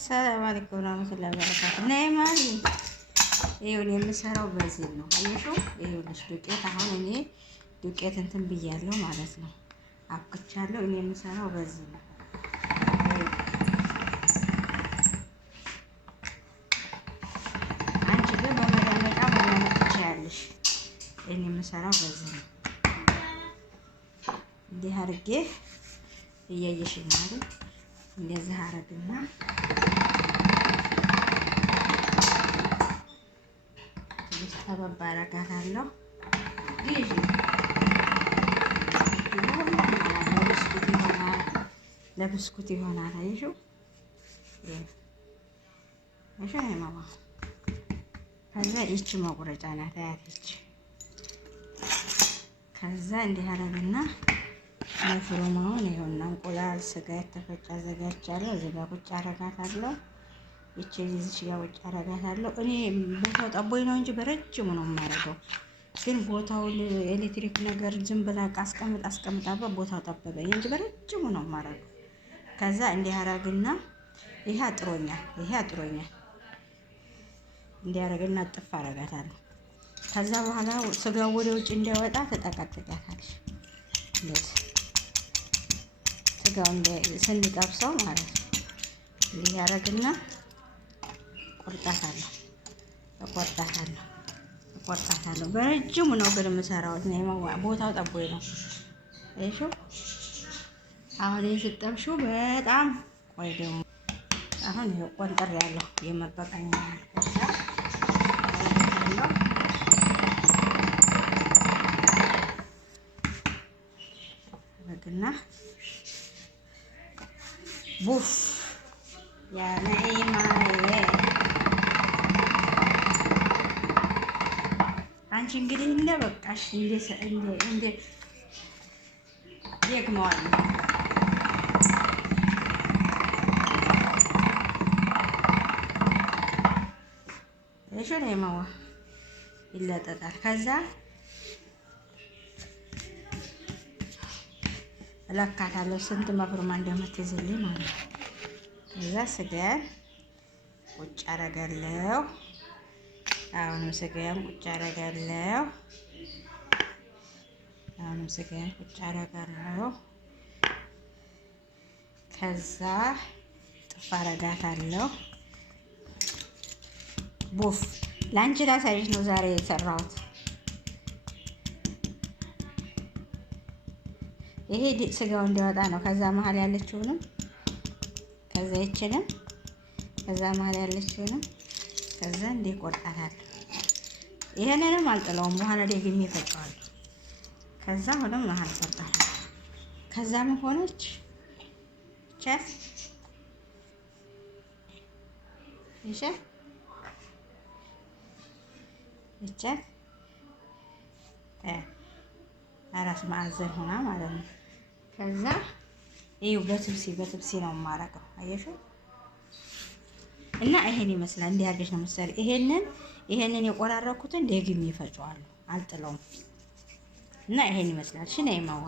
ሰላም አለይኩም ወራህመቱላሂ ወበረካቱህ። ነይ ማሪ፣ ይኸውልህ የምሰራው በዚህ ነው። አየሽው? ይኸውልሽ ዱቄት፣ አሁን እኔ ዱቄት እንትን ብያለሁ ማለት ነው፣ አብቅቻለሁ። እኔ የምሰራው በዚህ ነው። አንቺ ግን በመዳመጫ መዳመጥ ትችያለሽ። እኔ የምሰራው በዚህ ነው። እንዲህ አድርጌ እያየሽኝ አይደል? እንደዚህ አረግና ትንሽ ጠበብ አረጋታለሁ። ለብስኩት ይሆናል። አይሽው እሺ ማማ። ከዛ ይቺ መቁረጫ ናት፣ አያት ይቺ። ከዛ እንዲህ አረግና ፍሮማውን ይኸውና፣ እንቁላል ስጋ የተፈጨ አዘጋጅቻለሁ። እዚህ ጋር ቁጭ አረጋታለሁ። ይቺ እዚች ጋር ቁጭ አረጋታለሁ። እኔ ቦታው ጠቦኝ ነው እንጂ በረጅሙ ነው የማረገው። ግን ቦታውን ኤሌክትሪክ ነገር ዝም ብላ አስቀምጣበት ቦታው ጠበበኝ እንጂ በረጅሙ ነው የማረገው። ከዛ እንዲህ አረግና ይሄ አጥሮኛል፣ እንዲህ አረግና ጥፍ አረጋታለሁ። ከዛ በኋላ ስጋው ወደ ውጭ እንዳይወጣ ተጠቀጥቀታለሽ። እንደዚህ ስጋው ስንጠብሰው ማለት ነው። እንዲህ ያረግና እቆርጣታለሁ። በረጅሙ ነው ግን የምሰራው ቦታው ጠቦኝ ነው። እሺ አሁን ስጠብሽው በጣም ቆይ ደግሞ አሁን ይሄ ቆንጥር ያለው የመበቀኛ እና ቡፍ ያ ነኢማ አንቺ እንግዲህ እንደ በቃሽ እንደ ደግመዋል። እሺ ነኢማዋ ይለጠጣል። ከዛ እለካታለሁ ስንት መፍሩማ እንደምትይዝልኝ ማለት ነው። ከዛ ስጋዬን ቁጭ አረጋለሁ። አሁንም ስጋዬን ቁጭ አረጋለሁ። ከዛ ጥፍ አረጋታለሁ። ቡፍ ለአንቺ ላሳይሽ ነው ዛሬ የሰራሁት። ይሄ ስጋው እንዲወጣ ነው። ከዛ መሀል ያለችውንም ከዛ ይችንም ከዛ መሀል ያለችውንም ከዛ እንዲህ ቆርጣታለሁ። ይሄንንም አልጥለውም፣ በኋላ ደግሜ እፈጨዋለሁ። ከዛ ሆነም መሀል ቆርጣታለሁ። ከዛ ምን ሆነች ቻስ እሺ እቻት አራስ ማዕዘን ሆና ማለት ነው። ከዛ ይኸው በትብሲ ነው የማረገው። አየሽው? እና ይሄን ይመስላል። እንዲህ አድርገሽ ነው የምትሰሪ። ይሄንን የቆራረኩትን ደግሜ እፈጨዋለሁ፣ አልጥለውም። እና ይሄን ይመስላል። እሺ ነይ ማዋ